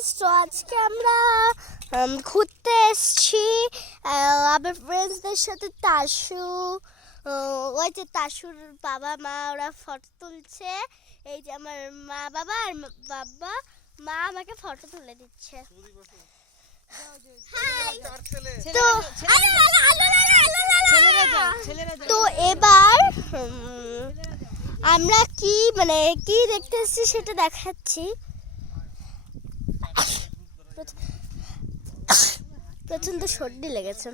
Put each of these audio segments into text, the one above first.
Guys, তো আজকে আমরা ঘুরতে এসেছি আমার ফ্রেন্ডসদের সাথে। তাসু, ওই যে তাসুর বাবা মা ওরা ফটো তুলছে। এই যে আমার মা বাবা আর বাবা মা আমাকে ফটো তুলে দিচ্ছে। তো এবার আমরা কি কি দেখতে এসেছি সেটা দেখাচ্ছি। প্রচন্ড সর্দি লেগেছে।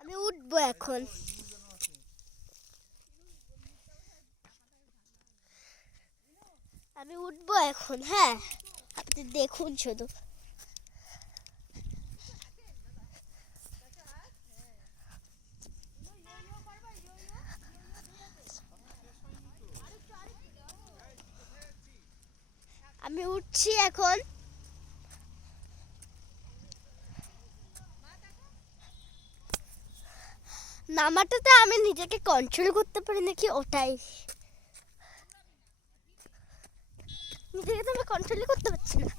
আমি উঠবো এখন। হ্যাঁ, আপনি দেখুন শুধু। আমি উঠছি এখন। নামাটাতে আমি নিজেকে কন্ট্রোল করতে পারি নাকি, ওটাই। নিজেকে তো আমি কন্ট্রোল করতে পারছি না।